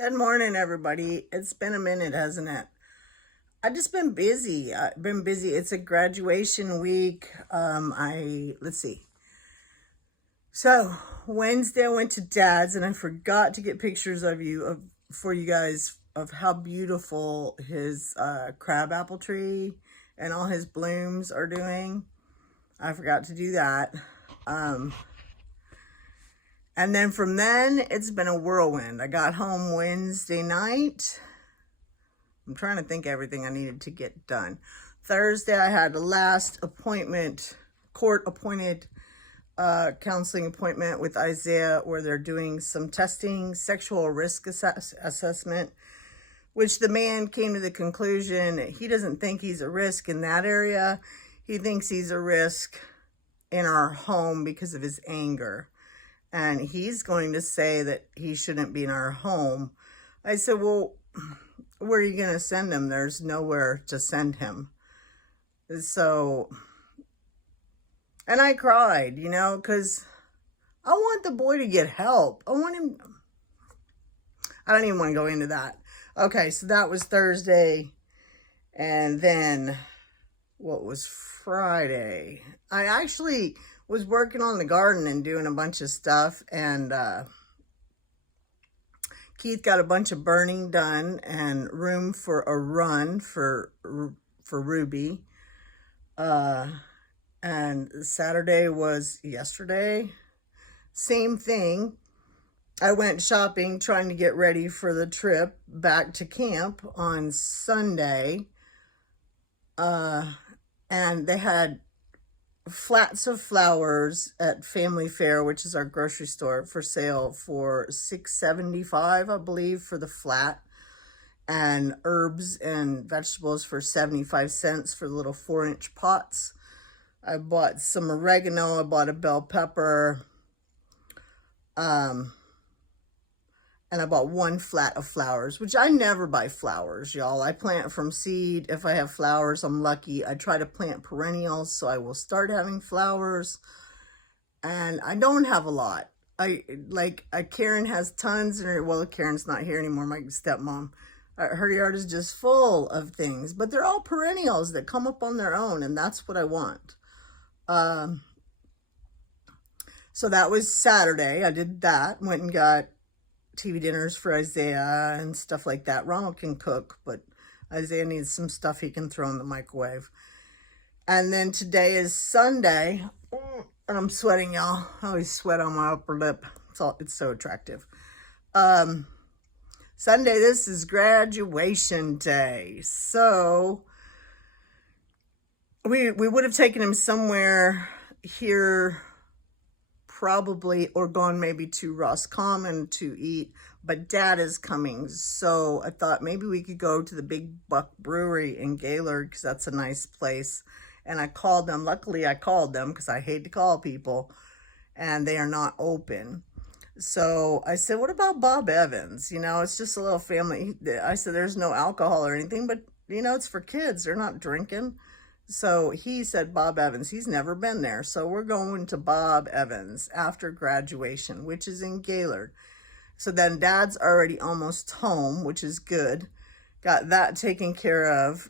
Good morning, everybody. It's been a minute, hasn't it? I've just been busy. I've been busy. It's a graduation week. Let's see. So Wednesday I went to Dad's and I forgot to get pictures for you guys of how beautiful his crab apple tree and all his blooms are doing. I forgot to do that. And then from then, it's been a whirlwind. I got home Wednesday night. I'm trying to think everything I needed to get done. Thursday, I had the last appointment, court-appointed counseling appointment with Isaiah, where they're doing some testing, sexual risk assessment, which the man came to the conclusion he doesn't think he's a risk in that area. He thinks he's a risk in our home because of his anger. And he's going to say that he shouldn't be in our home. I said, well, where are you going to send him? There's nowhere to send him. So, and I cried, because I want the boy to get help. I want him. I don't even want to go into that. Okay, so that was Thursday. And then what was Friday? I actually was working on the garden and doing a bunch of stuff, and Keith got a bunch of burning done and room for a run for Ruby. And Saturday was yesterday. Same thing. I went shopping trying to get ready for the trip back to camp on Sunday. And they had flats of flowers at Family Fair, which is our grocery store, for sale for $6.75, I believe, for the flat, and herbs and vegetables for 75 cents for the little 4-inch pots. I bought some oregano. I bought a bell pepper, and I bought one flat of flowers, which I never buy flowers, y'all. I plant from seed. If I have flowers, I'm lucky. I try to plant perennials, so I will start having flowers. And I don't have a lot. Karen has tons, and Karen's not here anymore, my stepmom. Her yard is just full of things, but they're all perennials that come up on their own, and that's what I want. So that was Saturday. I did that, went and got TV dinners for Isaiah and stuff like that. Ronald can cook, but Isaiah needs some stuff he can throw in the microwave. And then today is Sunday, and I'm sweating, y'all. I always sweat on my upper lip. It's so attractive. Sunday, this is graduation day. So we would have taken him somewhere here probably, or gone maybe to Roscommon to eat, but Dad is coming, so I thought maybe we could go to the Big Buck Brewery in Gaylord, because that's a nice place. And I called them. Luckily I called them, because I hate to call people, and they are not open. So I said, what about Bob Evans? It's just a little family. I said, there's no alcohol or anything, but it's for kids. They're not drinking. So he said Bob Evans. He's never been there. So we're going to Bob Evans after graduation, which is in Gaylord. So then Dad's already almost home, which is good. Got that taken care of.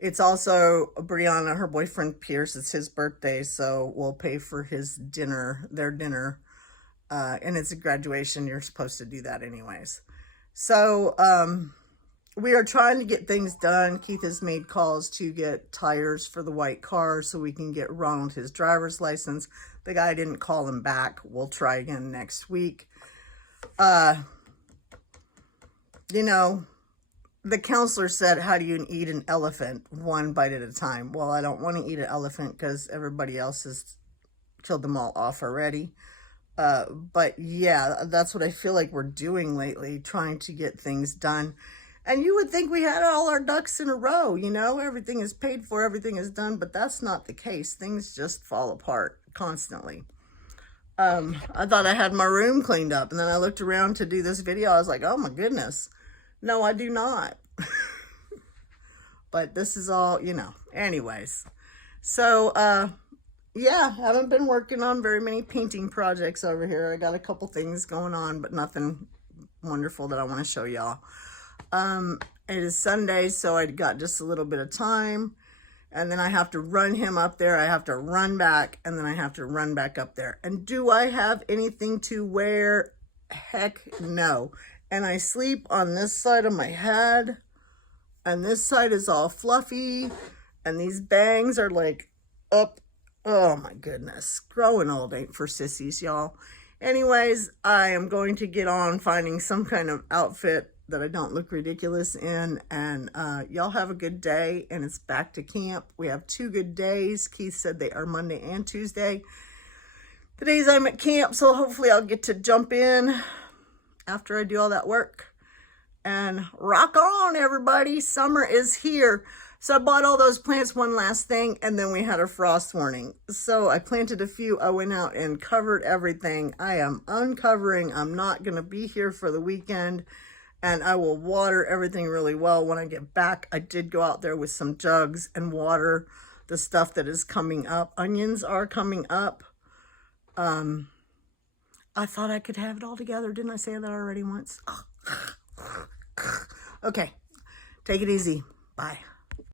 It's also Brianna, her boyfriend Pierce. It's his birthday, so we'll pay for his dinner, their dinner. And it's a graduation. You're supposed to do that anyways. So, we are trying to get things done. Keith has made calls to get tires for the white car so we can get Ronald his driver's license. The guy didn't call him back. We'll try again next week. The counselor said, how do you eat an elephant? One bite at a time. Well, I don't want to eat an elephant because everybody else has killed them all off already. But yeah, that's what I feel like we're doing lately, trying to get things done. And you would think we had all our ducks in a row, everything is paid for, everything is done, but that's not the case. Things just fall apart constantly. I thought I had my room cleaned up, and then I looked around to do this video. I was like, oh my goodness. No, I do not. But this is all, anyways. So, yeah, haven't been working on very many painting projects over here. I got a couple things going on, but nothing wonderful that I want to show y'all. It is Sunday, so I got just a little bit of time. And then I have to run him up there. I have to run back, and then I have to run back up there. And do I have anything to wear? Heck no. And I sleep on this side of my head, and this side is all fluffy, and these bangs are like up. Oh my goodness. Growing old ain't for sissies, y'all. Anyways, I am going to get on finding some kind of outfit that I don't look ridiculous in, and y'all have a good day, and it's back to camp. We have 2 good days. Keith said they are Monday and Tuesday. The days I'm at camp, so hopefully I'll get to jump in after I do all that work. And rock on, everybody. Summer is here. So I bought all those plants, one last thing, and then we had a frost warning. So I planted a few. I went out and covered everything. I am uncovering. I'm not going to be here for the weekend, and I will water everything really well when I get back. I did go out there with some jugs and water the stuff that is coming up. Onions are coming up. I thought I could have it all together. Didn't I say that already once? Okay, take it easy. Bye.